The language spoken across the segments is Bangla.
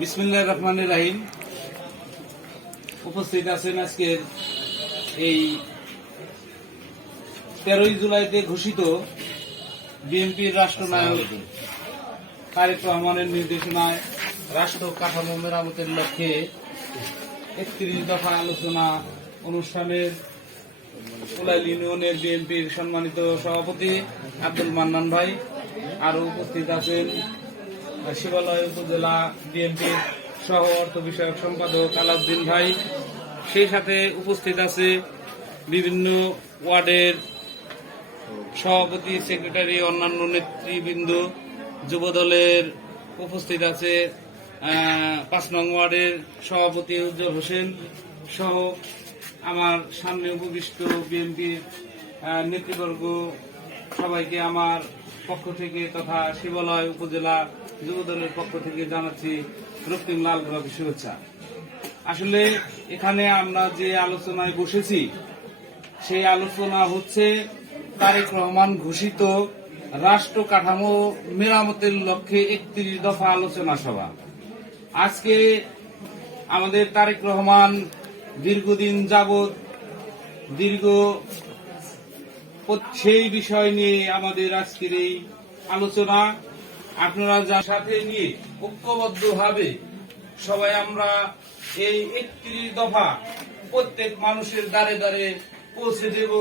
বিসমিল্লাহ রহমান রাহিম। উপস্থিত আছেন আজকের এই তেরোই জুলাইতে ঘোষিত বিএনপির রাষ্ট্রনায়ক তারেক রহমানের নির্দেশনায় রাষ্ট্র কাঠামো মেরামতের লক্ষ্যে একত্রিশ দফা আলোচনা অনুষ্ঠানের কোলাইল ইউনিয়নের বিএনপির সম্মানিত সভাপতি আব্দুল মান্নান ভাই। আরও উপস্থিত আছেন শিবালয় উপজেলা বিএনপির সহ অর্থ বিষয়ক সম্পাদক আলাউদ্দিন ভাই, সেই সাথে উপস্থিত আছে বিভিন্ন ওয়ার্ডের সভাপতি, সেক্রেটারি, অন্যান্য নেতৃবৃন্দ, যুবদলের উপস্থিত আছে পাঁচ নং ওয়ার্ডের সভাপতি উজ্জ্বল হোসেন সহ আমার সামনে উপবিষ্ট বিএনপির নেতৃবর্গ সবাইকে আমার পক্ষ থেকে তথা শিবালয় উপজেলা যুবদলের পক্ষ থেকে জানাচ্ছি রক্তিম লাল গোলাপী শুভেচ্ছা। আসলে এখানে আমরা যে আলোচনায় বসেছি, সেই আলোচনা হচ্ছে তারেক রহমান ঘোষিত রাষ্ট্র কাঠামো মেরামতের লক্ষ্যে একত্রিশ দফা আলোচনা সভা। আজকে আমাদের তারেক রহমান দীর্ঘদিন যাবৎ দীর্ঘ সেই বিষয় নিয়ে আমাদের আজকের এই আলোচনা আপনারা যার সাথে নিয়ে ঐক্যবদ্ধভাবে সবাই আমরা এই একত্রিশ দফা প্রত্যেক মানুষের দ্বারে দ্বারে পৌঁছে দেব।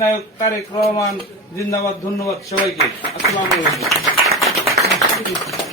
নায়ক তারেক রহমান, জিন্দাবাদ, ধন্যবাদ সবাইকে। আসসালামু আলাইকুম।